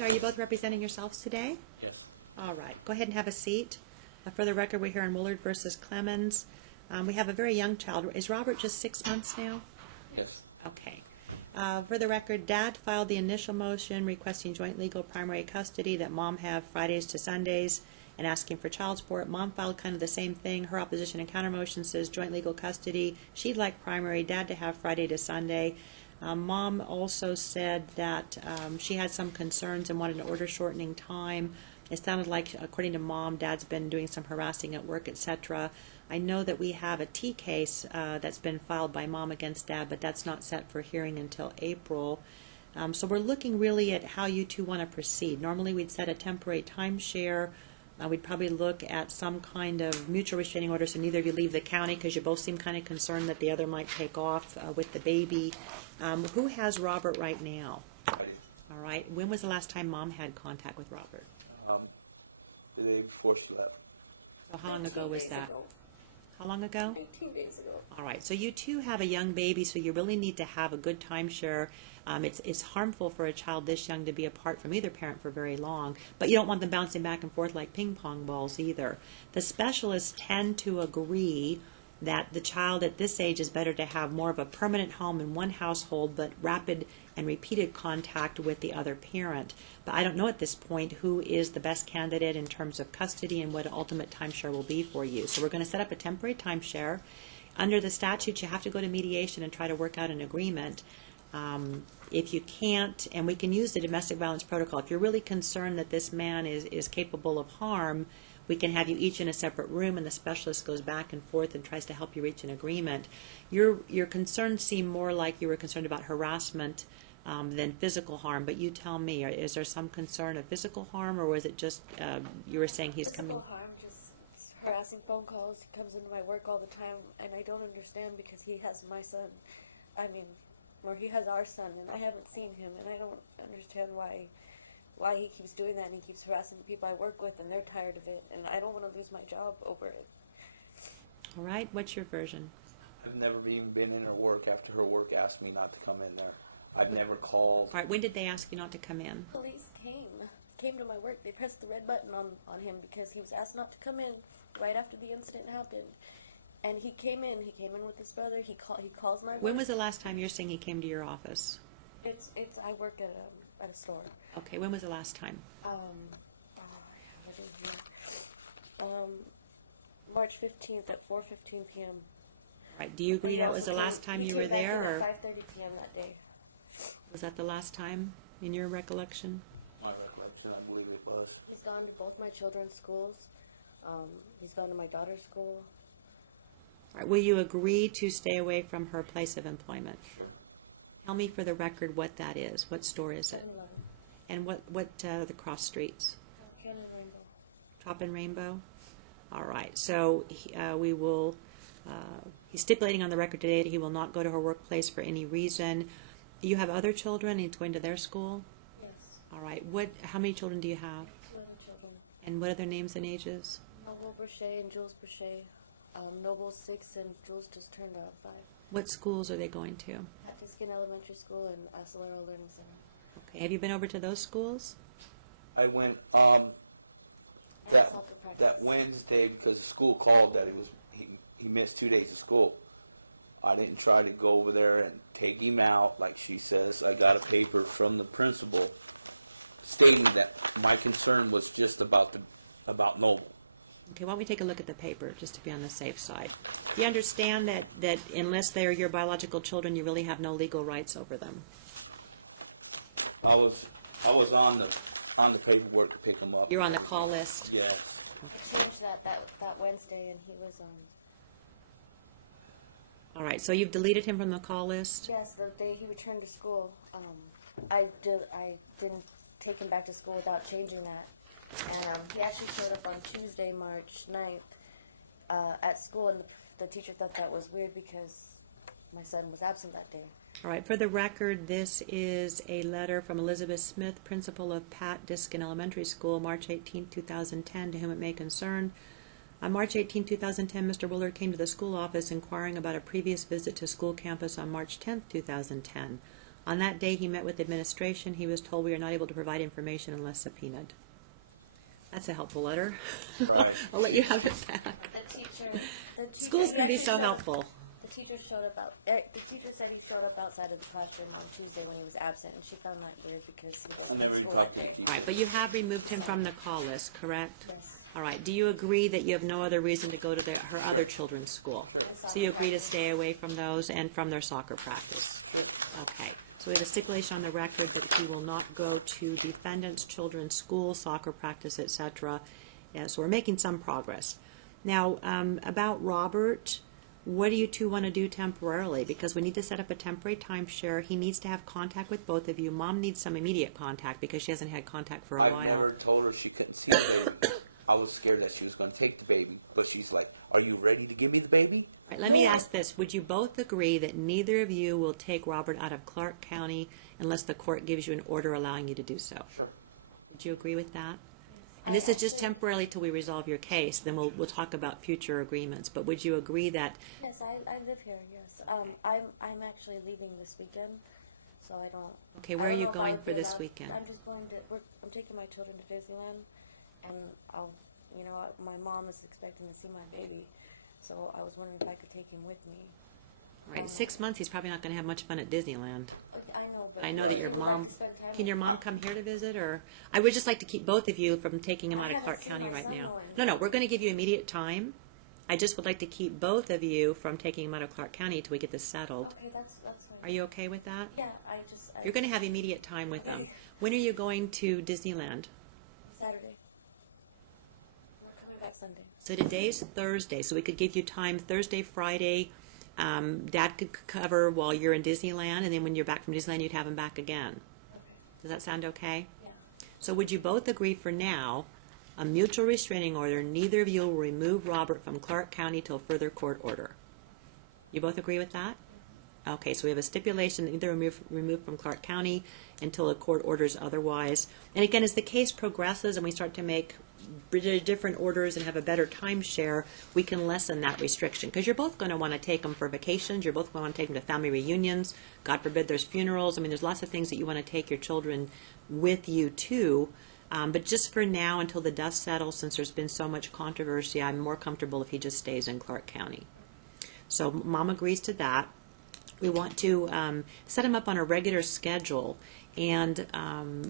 Are you both representing yourselves today? Yes. All right. Go ahead and have a seat. For the record, we're here on Willard versus Clemens. We have a very young child. Is Robert just 6 months now? Yes. Okay. For the record, Dad filed the initial motion requesting joint legal primary custody, that Mom have Fridays to Sundays, and asking for child support. Mom filed kind of the same thing. Her opposition and counter motion says joint legal custody. She'd like primary, Dad to have Friday to Sunday. Mom also said that she had some concerns and wanted an order shortening time. It sounded like, according to Mom, Dad's been doing some harassing at work, etc. I know that we have a T case that's been filed by Mom against Dad, but that's not set for hearing until April. So we're looking really at how you two want to proceed. Normally we'd set a temporary timeshare. We'd probably look at some kind of mutual restraining order so neither of you leave the county, because you both seem kind of concerned that the other might take off with the baby. Who has Robert right now? All right. When was the last time Mom had contact with Robert? The day before she left. So how long ago was that? How long ago? 15 days ago. All right. So you two have a young baby, so you really need to have a good timeshare. It's harmful for a child this young to be apart from either parent for very long, but you don't want them bouncing back and forth like ping pong balls either. The specialists tend to agree that the child at this age is better to have more of a permanent home in one household, but rapid and repeated contact with the other parent. But I don't know at this point who is the best candidate in terms of custody and what an ultimate timeshare will be for you. So we're going to set up a temporary timeshare. Under the statute, you have to go to mediation and try to work out an agreement. If you can't, and we can use the domestic violence protocol, if you're really concerned that this man is capable of harm, we can have you each in a separate room, and the specialist goes back and forth and tries to help you reach an agreement. Your concerns seem more like you were concerned about harassment than physical harm, but you tell me, is there some concern of physical harm, or was it just you were saying he's coming? Physical harm, just harassing phone calls. He comes into my work all the time, and I don't understand because he has my son. Or he has our son, and I haven't seen him, and I don't understand why he keeps doing that, and he keeps harassing the people I work with, and they're tired of it, and I don't want to lose my job over it. All right, what's your version? I've never even been in her work after her work asked me not to come in there. I've never called. All right, when did they ask you not to come in? Police came to my work. They pressed the red button on him because he was asked not to come in right after the incident happened. And he came in with his brother. He calls my work. When was the last time you're saying he came to your office? I work at a store. Okay, when was the last time? March 15th at 4:15 p.m. All right, do you agree that was the last time you were there, or 5:30 p.m. that day? was that the last time in your recollection? My recollection, I believe it was. He's gone to both my children's schools. He's gone to my daughter's school. All right, will you agree to stay away from her place of employment? Sure. Tell me for the record what that is. What store is it? 7-Eleven. And what the cross streets? Cannon Rainbow. Trop and Rainbow? All right, so we will, he's stipulating on the record today that he will not go to her workplace for any reason. You have other children, and he's going to their school? Yes. All right, how many children do you have? 11 children. And what are their names and ages? Noble Brochet and Jules Brochet. Noble's 6 and Jules just turned 5. What schools are they going to? Atkinson Elementary School and Acelero Learning Center. Okay, have you been over to those schools? I went that Wednesday because the school called that he missed 2 days of school. I didn't try to go over there and take him out like she says. I got a paper from the principal stating that my concern was just about Noble. Okay, why don't we take a look at the paper just to be on the safe side? Do you understand that unless they are your biological children, you really have no legal rights over them? I was on the paperwork to pick him up. You're on the call list? Yes. I changed that Wednesday, and he was All right, so you've deleted him from the call list? Yes, the day he returned to school. I didn't take him back to school without changing that. And he actually showed up on Tuesday, March 9th, at school, and the teacher thought that was weird because my son was absent that day. All right, for the record, this is a letter from Elizabeth Smith, principal of Pat Diskin Elementary School, March 18, 2010, to whom it may concern. On March 18, 2010, Mr. Willard came to the school office inquiring about a previous visit to school campus on March 10, 2010. On that day, he met with administration. He was told we are not able to provide information unless subpoenaed. That's a helpful letter. Right. I'll let you have it back. The teacher Schools can be actually so showed- helpful. The teacher showed up the teacher said he showed up outside of the classroom on Tuesday when he was absent, and she found that weird because he I wasn't never at even school talked that to day. the teacher. Right, but you have removed him from the call list, correct? Yes. All right. Do you agree that you have no other reason to go to her other children's school? Sure. So you agree to stay away from those and from their soccer practice? Okay. So we have a stipulation on the record that he will not go to defendant's children's school, soccer practice, etc. Yeah, so we're making some progress. Now, about Robert, what do you two want to do temporarily? Because we need to set up a temporary timeshare. He needs to have contact with both of you. Mom needs some immediate contact because she hasn't had contact for a I've while. never told her she couldn't see the baby. I was scared that she was going to take the baby, but she's like, "Are you ready to give me the baby?" Right, let me ask this. Would you both agree that neither of you will take Robert out of Clark County unless the court gives you an order allowing you to do so? Sure. Would you agree with that? And this is just temporarily till we resolve your case. Then we'll talk about future agreements. But would you agree that, Yes, I live here. Yes, I'm actually leaving this weekend, so I don't. okay, where I are don't you know if going I'll for get this up. weekend? I'm just going to. I'm taking my children to Disneyland, and my mom is expecting to see my baby, so I was wondering if I could take him with me. Right, 6 months, he's probably not going to have much fun at Disneyland. I know, but I know that I your would like mom, to spend time can with your him. mom come here to visit, or? I would just like to keep both of you from taking him I out of haven't Clark seen County my right son now. one. No, we're going to give you immediate time. I just would like to keep both of you from taking him out of Clark County until we get this settled. Okay, that's fine. Are you okay with that? Yeah, You're going to have immediate time with them. When are you going to Disneyland? Saturday. We're coming back Sunday. So today's Thursday, so we could give you time Thursday, Friday. Dad could cover while you're in Disneyland, and then when you're back from Disneyland, you'd have him back again. Okay. Does that sound okay? Yeah. So would you both agree for now, a mutual restraining order, neither of you will remove Robert from Clark County till further court order? You both agree with that? Okay, so we have a stipulation that neither removed from Clark County until a court orders otherwise. And again, as the case progresses and we start to make different orders and have a better timeshare, we can lessen that restriction. Because you're both going to want to take them for vacations. You're both going to want to take them to family reunions. God forbid there's funerals. I mean, there's lots of things that you want to take your children with you to. But just for now, until the dust settles, since there's been so much controversy, I'm more comfortable if he just stays in Clark County. So Mom agrees to that. We want to set him up on a regular schedule, and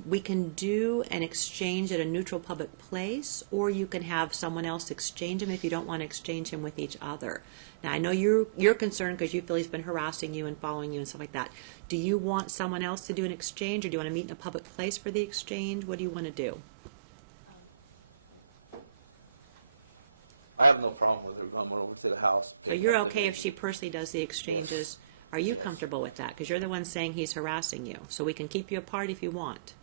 we can do an exchange at a neutral public place, or you can have someone else exchange him if you don't want to exchange him with each other. Now, I know you're concerned because you feel he's been harassing you and following you and stuff like that. Do you want someone else to do an exchange, or do you want to meet in a public place for the exchange? What do you want to do? I have no problem with her coming over to the house. So you're okay if she personally does the exchanges? Are you comfortable with that? Because you're the one saying he's harassing you. So we can keep you apart if you want.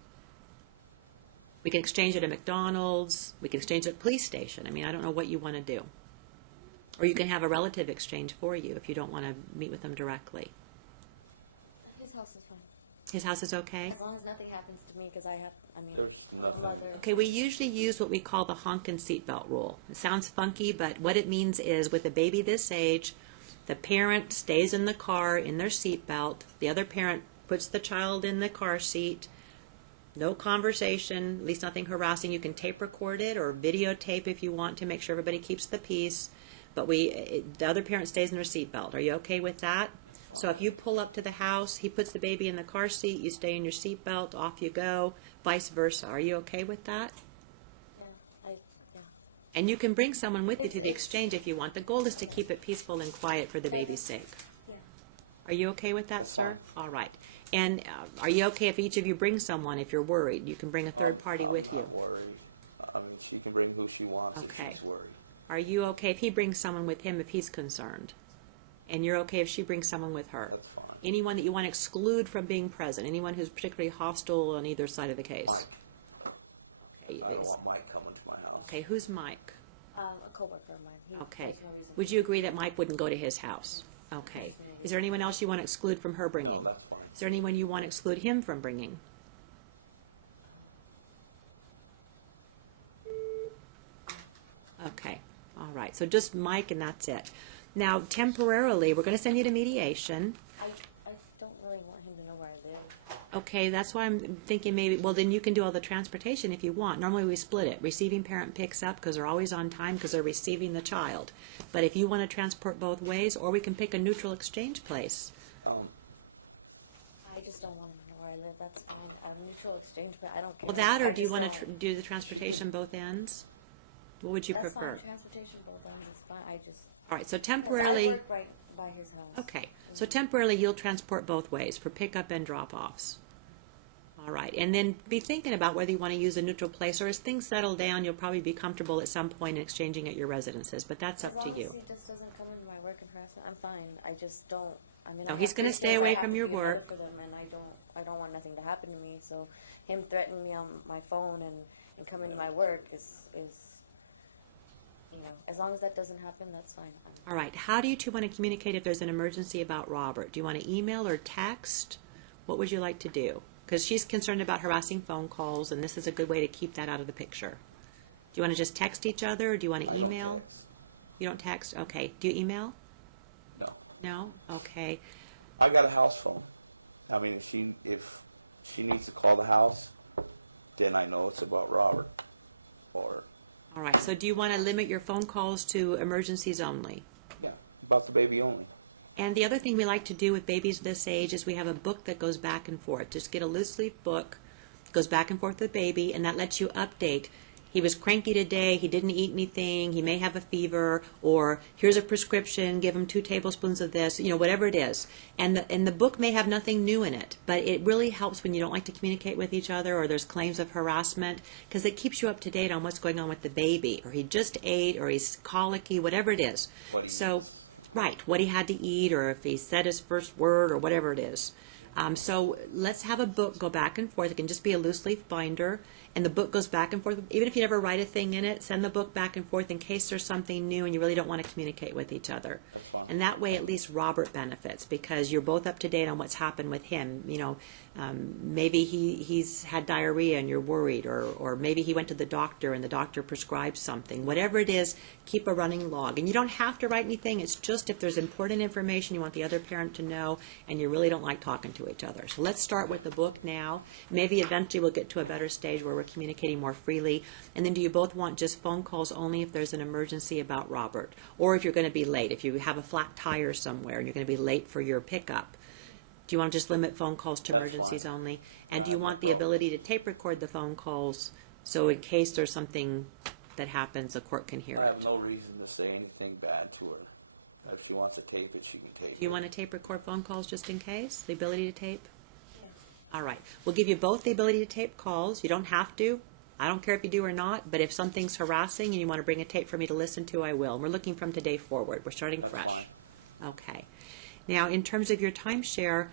We can exchange it at McDonald's. We can exchange it at the police station. I mean, I don't know what you want to do. Or you can have a relative exchange for you if you don't want to meet with them directly. His house is fine. His house is okay? As long as nothing happens to me, because There's nothing. mother. Okay, we usually use what we call the honk and seatbelt rule. It sounds funky, but what it means is with a baby this age, the parent stays in the car in their seatbelt. The other parent puts the child in the car seat. No conversation, at least nothing harassing. You can tape record it or videotape if you want to make sure everybody keeps the peace. But the other parent stays in their seatbelt. Are you okay with that? So if you pull up to the house, he puts the baby in the car seat, you stay in your seatbelt, off you go, vice versa. Are you okay with that? Yeah. And you can bring someone with you to the exchange if you want. The goal is to keep it peaceful and quiet for the baby's sake. Yeah. Are you okay with that, That's sir? fine. All right. And are you okay if each of you bring someone if you're worried? You can bring a third party with you. I'm not worried. I mean, she can bring who she wants Okay. if she's worried. Are you okay if he brings someone with him if he's concerned? And you're okay if she brings someone with her? That's fine. Anyone that you want to exclude from being present? Anyone who's particularly hostile on either side of the case? Okay. I don't want Mike coming to my house. Okay, who's Mike? A coworker of mine. Okay. there's no reason- Would you agree that Mike wouldn't go to his house? Okay. Is there anyone else you want to exclude from her bringing? No, that's fine. Is there anyone you want to exclude him from bringing? Okay. All right. So just Mike and that's it. Now, temporarily, we're going to send you to mediation. I don't really want him to know where I live. Okay, that's why I'm thinking maybe, well, then you can do all the transportation if you want. Normally we split it. Receiving parent picks up because they're always on time because they're receiving the child. But if you want to transport both ways, or we can pick a neutral exchange place. I just don't want to know where I live. That's fine. Mutual exchange, but I don't care. Well, that, or I do you just want to don't- do the transportation both ends? What would you That's prefer? fine. Transportation both ends is fine. I just. All right, so 'Cause temporarily, I work right by his house. okay, so temporarily you'll transport both ways for pickup and drop-offs. All right, and then be thinking about whether you want to use a neutral place, or as things settle down, you'll probably be comfortable at some point in exchanging at your residences, but that's up to you. As long as he just doesn't come into my work and harass me, I'm fine. I just don't. I mean, No, I he's have gonna three stay kids. I away have from to your be there work. for them, and I don't want nothing to happen to me. So, him threatening me on my phone and coming to my work is, you know, as long as that doesn't happen, that's fine. All right, how do you two want to communicate if there's an emergency about Robert? Do you want to email or text? What would you like to do? Because she's concerned about harassing phone calls, and this is a good way to keep that out of the picture. Do you want to just text each other, or do you want to I don't email? text. You don't text? Okay. Do you email? No. No? Okay. I got a house phone. I mean, if she needs to call the house, then I know it's about Robert. Or, All right, so do you want to limit your phone calls to emergencies only? yeah, about the baby only. And the other thing we like to do with babies this age is we have a book that goes back and forth. Just get a loose leaf book, goes back and forth with baby, and that lets you update. He was cranky today, he didn't eat anything, he may have a fever, or here's a prescription, give him 2 tablespoons of this, you know, whatever it is. And the book may have nothing new in it, but it really helps when you don't like to communicate with each other, or there's claims of harassment, because it keeps you up to date on what's going on with the baby, or he just ate, or he's colicky, whatever it is. What he So, eats. right, what he had to eat, or if he said his first word, or whatever it is. So let's have a book go back and forth. It can just be a loose leaf binder, and the book goes back and forth. Even if you never write a thing in it, send the book back and forth in case there's something new and you really don't want to communicate with each other. That's fine. And that way, at least Robert benefits because you're both up to date on what's happened with him. You know, maybe he's had diarrhea and you're worried, or maybe he went to the doctor and the doctor prescribed something. Whatever it is, keep a running log. And you don't have to write anything. It's just if there's important information you want the other parent to know and you really don't like talking to each other. So let's start with the book now. Maybe eventually we'll get to a better stage where we're communicating more freely. And then do you both want just phone calls only if there's an emergency about Robert? Or if you're going to be late, if you have a flat tire somewhere and you're going to be late for your pickup? Do you want to just limit phone calls to That's emergencies fine. only? And do you No want the problem. ability to tape record the phone calls so in case there's something that happens, the court can hear I it? have no reason to say anything bad to her. If she wants to tape it, she can tape it. Do you want to tape record phone calls just in case? The ability to tape? All right. We'll give you both the ability to tape calls. You don't have to. I don't care if you do or not, but if something's harassing and you want to bring a tape for me to listen to, I will. We're looking from today forward. We're starting That's fresh. fine. Okay. Now, in terms of your timeshare,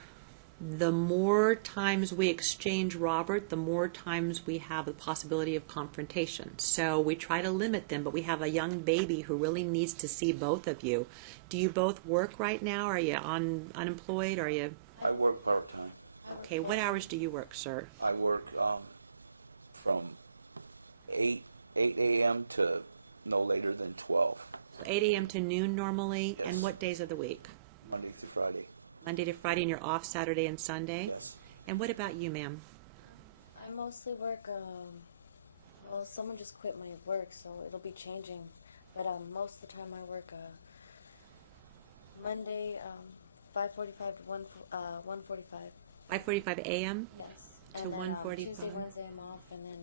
the more times we exchange Robert, the more times we have the possibility of confrontation. So we try to limit them, but we have a young baby who really needs to see both of you. Do you both work right now? Are you unemployed? Are you? I work part-time. Okay, what hours do you work, sir? I work from 8 a.m. to no later than 12, So 8 a.m. to noon normally, Yes. and what days of the week? Monday through Friday. Monday to Friday, and you're off Saturday and Sunday? Yes. And what about you, ma'am? I mostly work, well, someone just quit my work, so it'll be changing. But most of the time I work Monday, 5:45 to 1:45. 5:45 a.m. Yes. To And then, 1:45. Tuesday, Wednesday I'm off, and then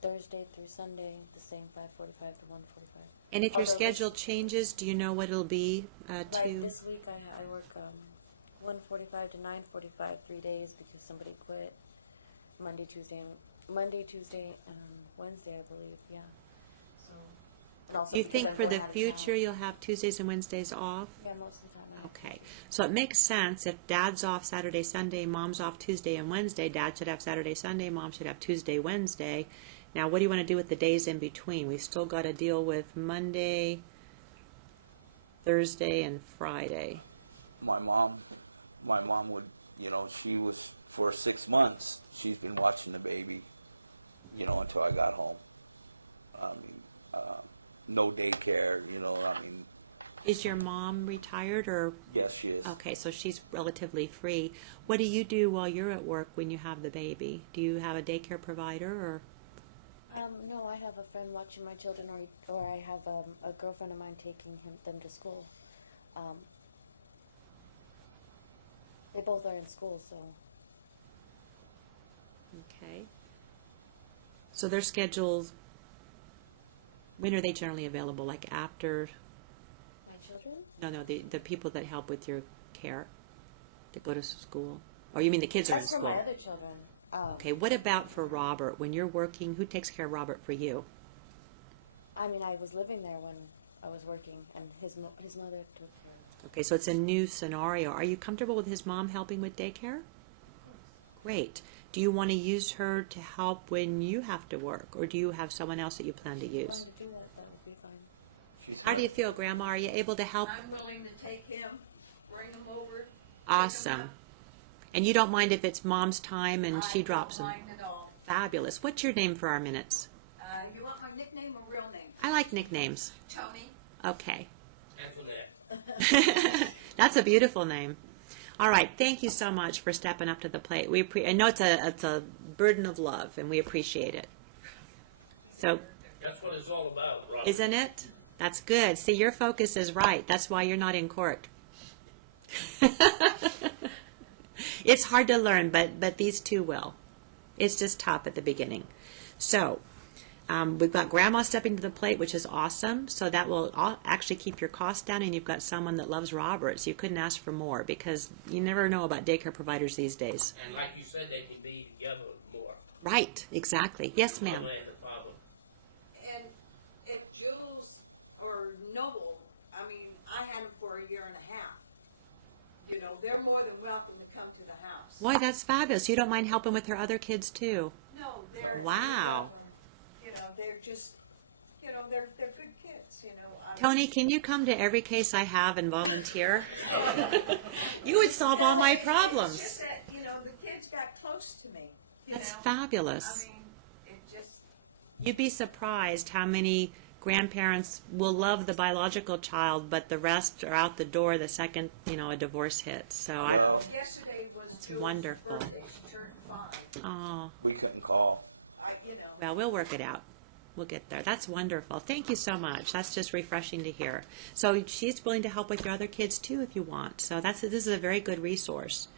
Thursday through Sunday the same 5:45 to 1:45. And if your Although schedule changes, do you know what it'll be Like to? this week I work 1:45 to 9:45 3 days because somebody quit. Monday, Tuesday, and Wednesday I believe. Yeah. So. and also Do you because think I'm for going the out of town. future you'll have Tuesdays and Wednesdays off? Yeah, most of the time. Yeah. Okay, so it makes sense if Dad's off Saturday, Sunday, Mom's off Tuesday and Wednesday. Dad should have Saturday, Sunday. Mom should have Tuesday, Wednesday. Now, what do you want to do with the days in between? We've still got to deal with Monday, Thursday, and Friday. My mom would, she was, for 6 months, she's been watching the baby, until I got home. I mean, no daycare, Is your mom retired or? Yes, she is. Okay, so she's relatively free. What do you do while you're at work when you have the baby? Do you have a daycare provider or? No, I have a friend watching my children, or I have a girlfriend of mine taking them to school. They both are in school, so. Okay. So their schedules, when are they generally available? Like after, My children? no, the people that help with your care that go to school? Or you mean the kids are in That's for school? my other children. Okay, what about for Robert? When you're working, who takes care of Robert for you? I mean, I was living there when I was working, and his mother took care. Okay, so it's a new scenario. Are you comfortable with his mom helping with daycare? Great. Do you want to use her to help when you have to work, or do you have someone else that you plan to If you use? wanted to do that, that would be fine. She's How do you feel, Grandma? Are you able to help? I'm willing to take him, bring him over. Awesome. And you don't mind if it's Mom's time and she drops him? I don't mind at all. Fabulous. What's your name for our minutes? You want my nickname or real name? I like nicknames. Tony. Okay. Antoinette. That's a beautiful name. All right. Thank you so much for stepping up to the plate. I know it's a burden of love, and we appreciate it. So, That's what it's all about, Robert. isn't it? That's good. See, your focus is right. That's why you're not in court. It's hard to learn, but these two will. It's just tough at the beginning. So, we've got Grandma stepping to the plate, which is awesome. So that will actually keep your costs down, and you've got someone that loves Robert. So you couldn't ask for more, because you never know about daycare providers these days. And like you said, they can be together more. Right, exactly. Yes, ma'am. Mother and the father. And if Jules or Noble, I mean, I had him for a year and a half. You know, they're more than welcome to come to the house. Why, that's fabulous. You don't mind helping with her other kids, too. No, they're Wow. You know, they're just, you know, they're good kids. You know. Tony, can you come to every case I have and volunteer? You would solve all my It's problems. just that, you know, the kids got close to me. You That's know? fabulous. I mean, it just. You'd be surprised how many grandparents will love the biological child, but the rest are out the door the second, a divorce hits. So Well, Yesterday was Jules' wonderful. birthday. She turned 5. oh, we couldn't call. You know. well, we'll work it out. We'll get there. That's wonderful. Thank you so much. That's just refreshing to hear. So she's willing to help with your other kids too, if you want. So this is a very good resource,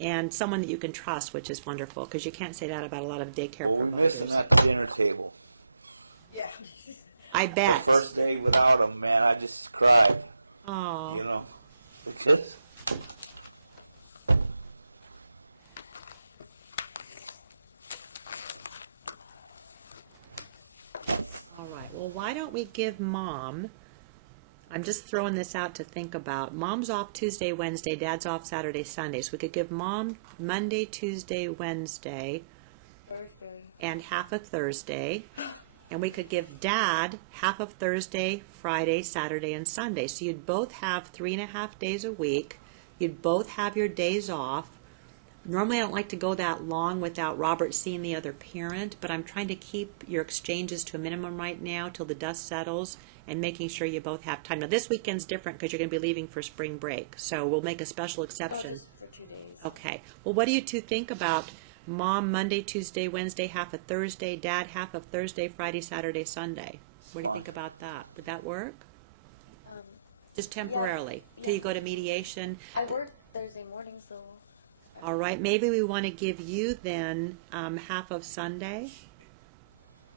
and someone that you can trust, which is wonderful, because you can't say that about a lot of daycare Well, we're missing providers. that dinner table. Yeah. I bet. The first day without them, man, I just cried. Oh. You know, the kids. All right. Well, why don't we give Mom? I'm just throwing this out to think about. Mom's off Tuesday, Wednesday. Dad's off Saturday, Sunday. So we could give Mom Monday, Tuesday, Wednesday, Thursday. and half of Thursday. And we could give Dad half of Thursday, Friday, Saturday, and Sunday. So you'd both have 3.5 days a week. You'd both have your days off. Normally I don't like to go that long without Robert seeing the other parent, but I'm trying to keep your exchanges to a minimum right now till the dust settles and making sure you both have time. Now this weekend's different because you're going to be leaving for spring break, so we'll make a special exception. Just for 2 days. Okay. Well, what do you two think about Mom Monday, Tuesday, Wednesday, half of Thursday, Dad half of Thursday, Friday, Saturday, Sunday? What do you Fine. think about that? Would that work? Um, Just temporarily, till Yeah. you go to mediation. I work Thursday morning, so. All right. Maybe we want to give you then half of Sunday.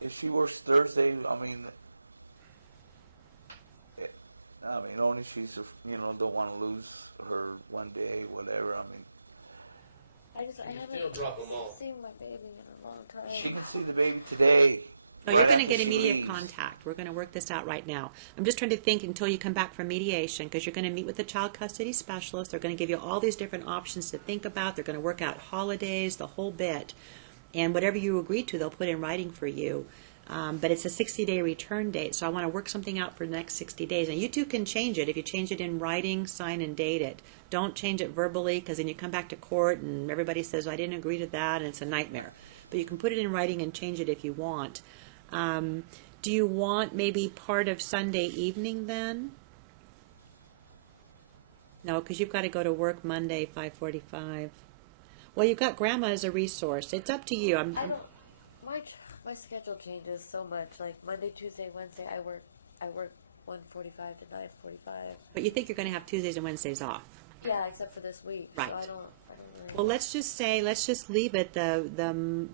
If she works Thursday, only she's, don't want to lose her one day, whatever. I You can haven't still drop 'em off. seen my baby in a long time. She can see the baby today. No, you're right going to after get she immediate leaves. contact. We're going to work this out right now. I'm just trying to think until you come back from mediation, because you're going to meet with the child custody specialist. They're going to give you all these different options to think about. They're going to work out holidays, the whole bit. And whatever you agree to, they'll put in writing for you. But it's a 60-day return date, so I want to work something out for the next 60 days. And you two can change it. If you change it in writing, sign and date it. Don't change it verbally, because then you come back to court and everybody says, I didn't agree to that, and it's a nightmare. But you can put it in writing and change it if you want. Do you want maybe part of Sunday evening then? No, because you've got to go to work Monday, 5:45. Well, you've got Grandma as a resource. It's up to you. I don't. My schedule changes so much. Like Monday, Tuesday, Wednesday, I work 1:45 to 9:45. But you think you're going to have Tuesdays and Wednesdays off. Yeah, except for this week. Right. So I don't really. Well, let's just leave it the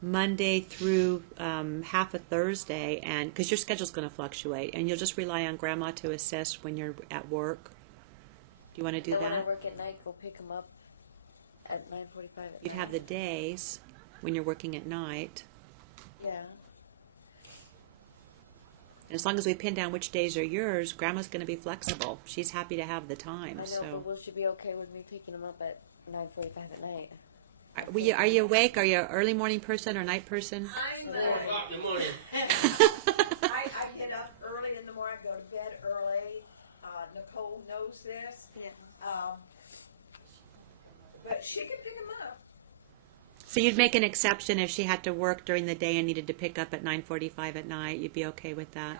Monday through half a Thursday, and because your schedule's going to fluctuate, and you'll just rely on Grandma to assist when you're at work. Do you want to do And when I that? work at night, go pick them up at 9:45. You'd have the days when you're working at night. Yeah. And as long as we pin down which days are yours, Grandma's going to be flexible. She's happy to have the time. I know, So, but will she be okay with me picking them up at 9:45 at night? are you awake? Are you an early morning person or night person? I'm, 4 o'clock in the morning. I get up early in the morning, I go to bed early. Nicole knows this. But she can pick them up. So you'd make an exception if she had to work during the day and needed to pick up at 9:45 at night. You'd be okay with that?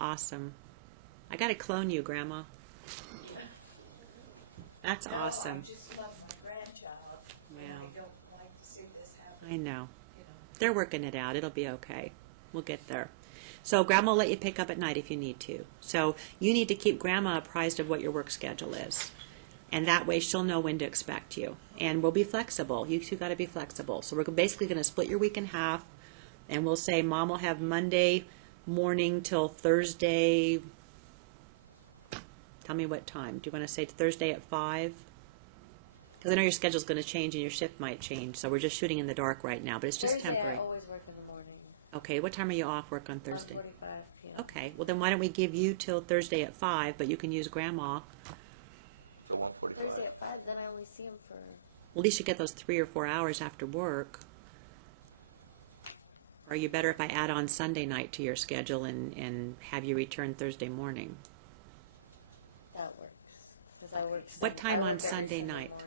Awesome. I got to clone you, Grandma. That's No, awesome. I just love my grandchild. And Wow. I don't like to see this happen. I know. You know. They're working it out. It'll be okay. We'll get there. So Grandma will let you pick up at night if you need to. So you need to keep Grandma apprised of what your work schedule is. And that way she'll know when to expect you. And we'll be flexible. You two got to be flexible. So we're basically going to split your week in half. And we'll say Mom will have Monday morning till Thursday. Tell me what time. Do you want to say Thursday at 5? Because I know your schedule's going to change and your shift might change. So we're just shooting in the dark right now. But it's just Thursday, temporary. I always work in the morning. Okay, what time are you off work on Thursday? 1:45 p.m. Okay, well then why don't we give you till Thursday at 5, but you can use Grandma. So 1:45. Thursday at 5, then I only see him for. Well, at least you get those 3 or 4 hours after work. Or are you better if I add on Sunday night to your schedule and have you return Thursday morning? That works. 'Cause I work. What time I work on every Sunday night? morning.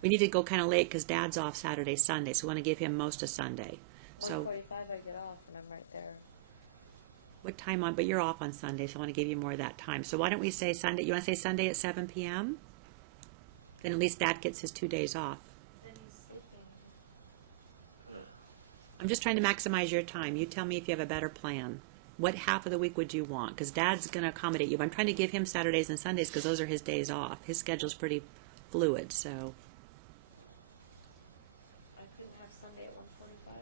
We need to go kind of late because Dad's off Saturday, Sunday, so we want to give him most of Sunday. So 1:45 I get off and I'm right there. what time on, but you're off on Sunday, so I want to give you more of that time. So why don't we say Sunday, you want to say Sunday at 7 p.m.? Then at least Dad gets his 2 days off. Then he's sleeping. I'm just trying to maximize your time. You tell me if you have a better plan. What half of the week would you want? Because Dad's going to accommodate you. But I'm trying to give him Saturdays and Sundays because those are his days off. His schedule's pretty fluid, so. I couldn't have Sunday at 1:45.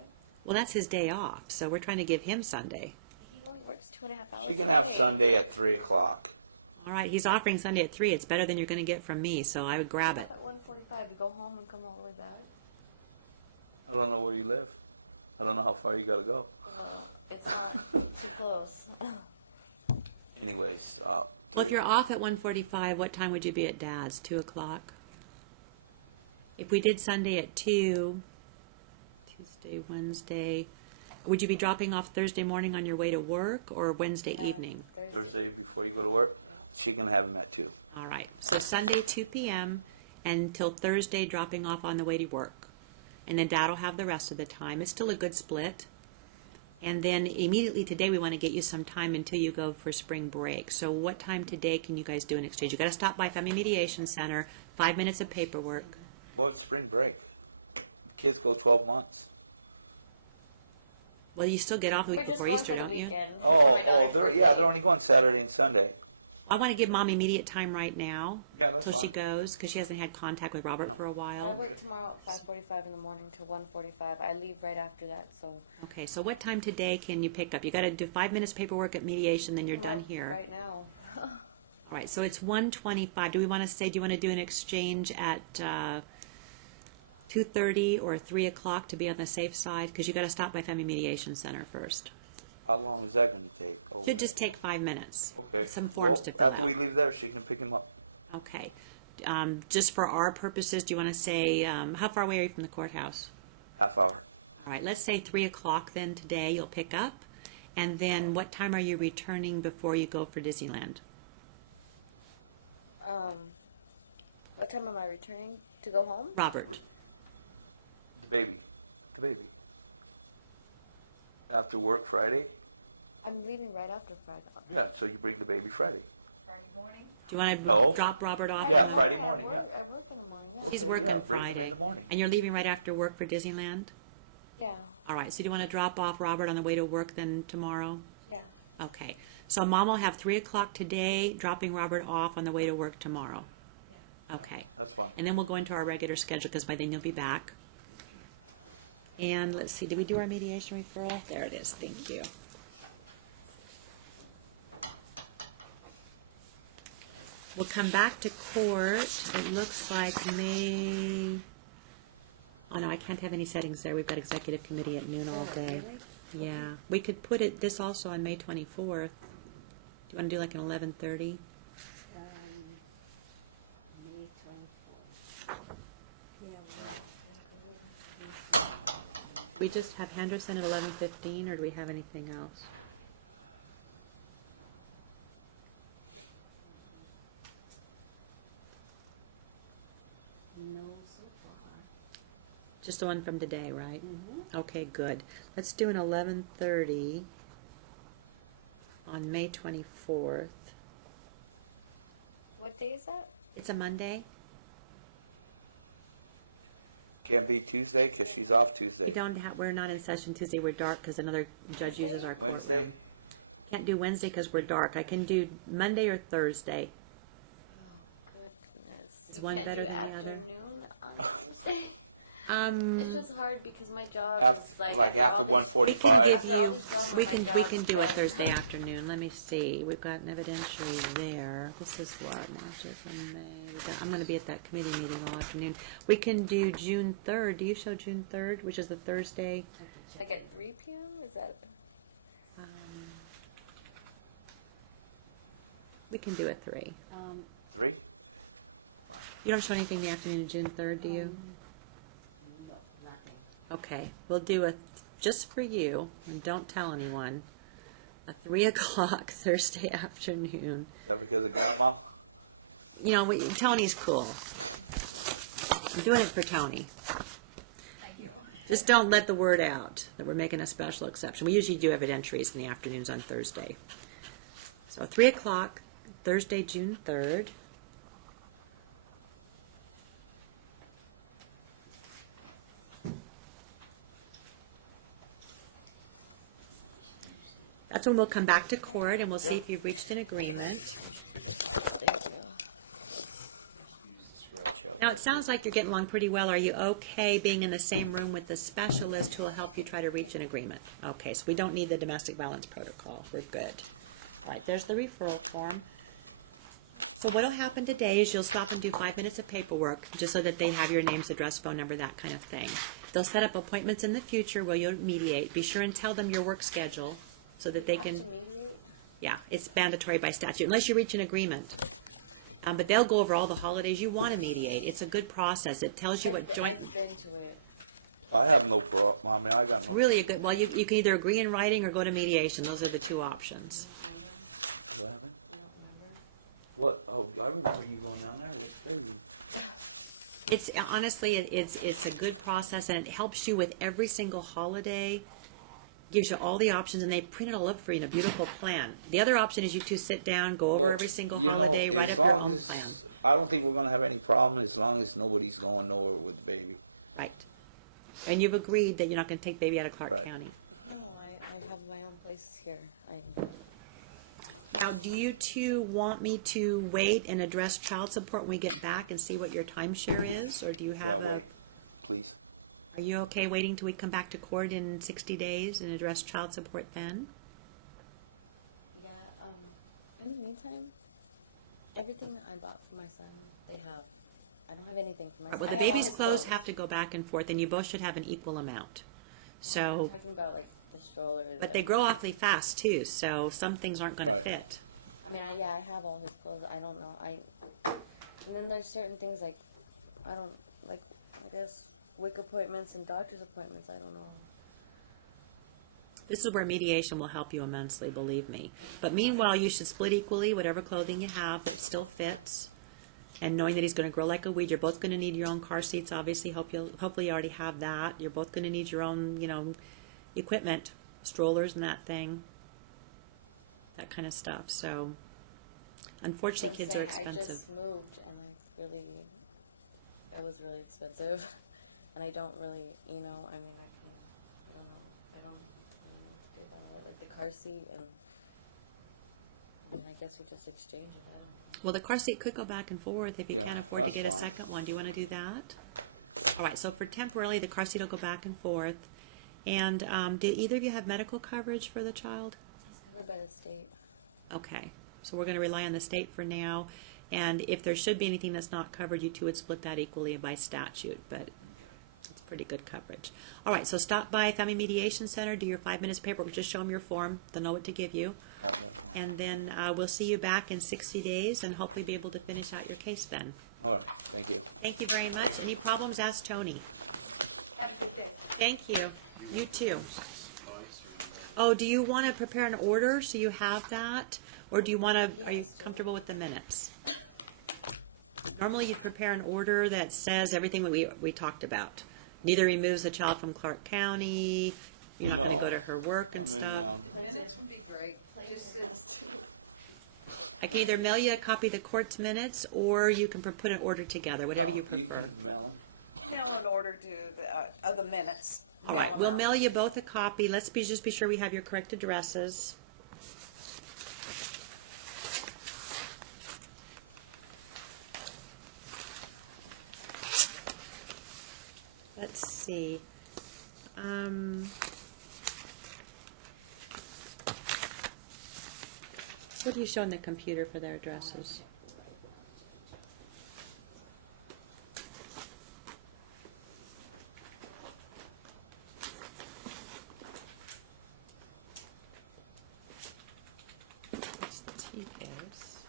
Well, that's his day off, so we're trying to give him Sunday. He only works 2.5 hours. She can a have day. Sunday at 3 o'clock. All right, he's offering Sunday at 3. It's better than you're going to get from me, so I would grab it. At 1:45 we go home and come all the way back. I don't know where you live. I don't know how far you gotta go. It's not too close. Anyways, Well, if you're off at 1:45, what time would you be at Dad's? 2 o'clock? If we did Sunday at 2, Tuesday, Wednesday, would you be dropping off Thursday morning on your way to work or Wednesday evening? Thursday before you go to work, she can have them at 2. All right, so Sunday 2 p.m. until Thursday dropping off on the way to work. And then Dad'll have the rest of the time. It's still a good split. And then immediately today we want to get you some time until you go for spring break. So what time today can you guys do an exchange? You got to stop by Family Mediation Center, 5 minutes of paperwork. Well, it's spring break. Kids go 12 months. Well, you still get off the We're week just before going Easter, for the don't you? weekend. Oh, My daughter's they're birthday. only going Saturday and Sunday. I want to give Mom immediate time right now Yeah, that's till she fine. goes because she hasn't had contact with Robert for a I while. work tomorrow at 5:45 in the morning to 1:45. I leave right after that, so. Okay, so what time today can you pick up? You got to do 5 minutes paperwork at mediation, then you're done here. Right now. All right, so it's 1:25. Do we want to say, do you want to do an exchange at 2:30 or 3 o'clock to be on the safe side? Because you got to stop by Family Mediation Center first. How long is that going to take? Oh, Should just take 5 minutes. okay. Some forms Well, to fill after out. we leave there, she can pick him up. Okay. Just for our purposes, do you want to say, how far away are you from the courthouse? Half hour. All right, let's say 3 o'clock then today you'll pick up. And then what time are you returning before you go for Disneyland? What time am I returning to go home? Robert. The baby. The baby. After work Friday? I'm leaving right after Friday. Yeah, so you bring the baby Friday. Do you want to No. drop Robert off Yeah, on the? Friday I morning, work, yeah. I work in the morning. She's working Yeah, bring it in Friday, the morning. and you're leaving right after work for Disneyland. Yeah, All right. So do you want to drop off Robert on the way to work then tomorrow? yeah. Okay. So Mom will have 3 o'clock today, dropping Robert off on the way to work tomorrow. Okay. That's fine. And then we'll go into our regular schedule because by then you'll be back. And let's see, did we do our mediation referral? There it is. Thank you. We'll come back to court. It looks like May. Oh no, I can't have any settings there. We've got executive committee at noon all day. Yeah, we could put this also on May 24th. Do you want to do like an 11:30? May 24th. Yeah. We just have Henderson at 11:15, or do we have anything else? No, so far. Just the one from today, right? Okay, good. Let's do an 11:30 on May 24th. What day is that? It's a Monday. Can't be Tuesday because she's off Tuesday. We're not in session Tuesday. We're dark because another judge uses our Wednesday. courtroom. Can't do Wednesday because we're dark. I can do Monday or Thursday. Goodness. Is one Can't better do than the other? afternoon on Wednesday? Um, It's just hard because my job is Like like after all this- 1:45. we can give you, we can do a Thursday afternoon. Let me see. We've got an evidentiary there. This is what, March, April, May. I'm going to be at that committee meeting all afternoon. We can do June 3rd. Do you show June 3rd, which is the Thursday? Like at 3 p.m. Is that? We can do it 3. 3? You don't show anything in the afternoon of June 3rd, do you? No, nothing. Okay, we'll do just for you, and don't tell anyone, a 3 o'clock Thursday afternoon. Is that because of grandma? You know, Tony's cool. I'm doing it for Tony. Just don't let the word out that we're making a special exception. We usually do evidentiaries in the afternoons on Thursday. So 3 o'clock, Thursday, June 3rd. That's when we'll come back to court and we'll see if you've reached an agreement. Thank you. Now, it sounds like you're getting along pretty well. Are you okay being in the same room with the specialist who will help you try to reach an agreement? Okay, so we don't need the domestic violence protocol. We're good. All right, there's the referral form. So what will happen today is you'll stop and do 5 minutes of paperwork just so that they have your names, address, phone number, that kind of thing. They'll set up appointments in the future where you'll mediate. Be sure and tell them your work schedule so that they can, yeah, it's mandatory by statute, unless you reach an agreement. But they'll go over all the holidays you want to mediate. It's a good process. It tells you what joint, I've been to it. I have no problem. I mean, I got it's no. really a good, well, you can either agree in writing or go to mediation. Those are the two options. What? Oh, I remember you going down there. That's crazy. It's honestly, it's a good process, and it helps you with every single holiday. Gives you all the options, and they print it all up for you in a beautiful plan. The other option is you two sit down, go over every single You know, holiday, write as up your long own as- plan. I don't think we're gonna have any problem as long as nobody's going nowhere with the baby. Right. And you've agreed that you're not going to take baby out of Clark Right. County. No, I have my own place here. Now, do you two want me to wait and address child support when we get back and see what your timeshare is, or do you have Yeah, a? wait, Please. Are you okay waiting till we come back to court in 60 days and address child support then? Yeah, in the meantime, everything that I bought for my son, they have. I don't have anything for my son. Well, the baby's clothes have to go back and forth, and you both should have an equal amount. So, I'm talking about like the stroller. but they grow awfully fast too, so some things aren't going to Right. fit. I mean, I have all his clothes. I don't know. And then there's certain things like, I don't, like, I guess, WIC appointments and doctor's appointments. I don't know. This is where mediation will help you immensely, believe me. But meanwhile, you should split equally whatever clothing you have that still fits. And knowing that he's going to grow like a weed, you're both going to need your own car seats, obviously. Hopefully you already have that. You're both going to need your own, equipment, strollers and that thing, that kind of stuff. So Unfortunately, I'm kids are saying expensive. I just moved and it was really expensive, and I don't really, I mean, I don't like the car seat, and I guess we just exchange it. Well, the car seat could go back and forth if you can't afford to that's get a fine. second one. Do you want to do that? All right, so for temporarily, the car seat will go back and forth. And did either of you have medical coverage for the child? It's covered by the state. Okay, so we're going to rely on the state for now. And if there should be anything that's not covered, you two would split that equally by statute, but it's pretty good coverage. All right, so stop by Family Mediation Center, do your 5 minutes of paperwork, just show them your form. They'll know what to give you. And then we'll see you back in 60 days and hopefully be able to finish out your case then. All right, thank you. Thank you very much. Any problems, ask Tony. Have a good day. Thank you. You too. Oh, do you want to prepare an order so you have that? Or do you want to, are you comfortable with the minutes? Normally you'd prepare an order that says everything we talked about. Neither removes the child from Clark County, you're not going to go to her work and stuff. Minutes would be great. Just I can either mail you a copy of the court's minutes, or you can put an order together, whatever you prefer. tell an order to of the minutes. All right, we'll mail you both a copy. Let's just be sure we have your correct addresses. Let's see. What do you show on the computer for their addresses? It's T-Case.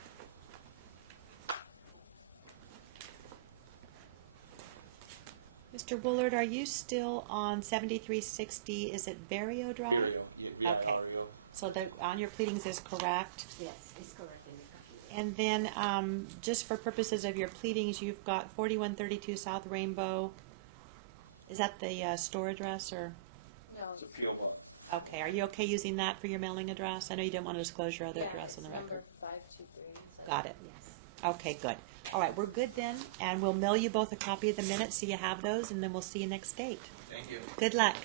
Mr. Bullard, are you still on 7360, is it Barrio Drive? Okay. So on your pleadings is correct? Yes, it's correct in the computer. And then, just for purposes of your pleadings, you've got 4132 South Rainbow. Is that the store address, or? No, It's a field box. Okay, are you okay using that for your mailing address? I know you didn't want to disclose your other address on the record. Number 523. Got it. Yes. Okay, good. All right, we're good then, and we'll mail you both a copy of the minutes so you have those, and then we'll see you next date. Thank you. Good luck.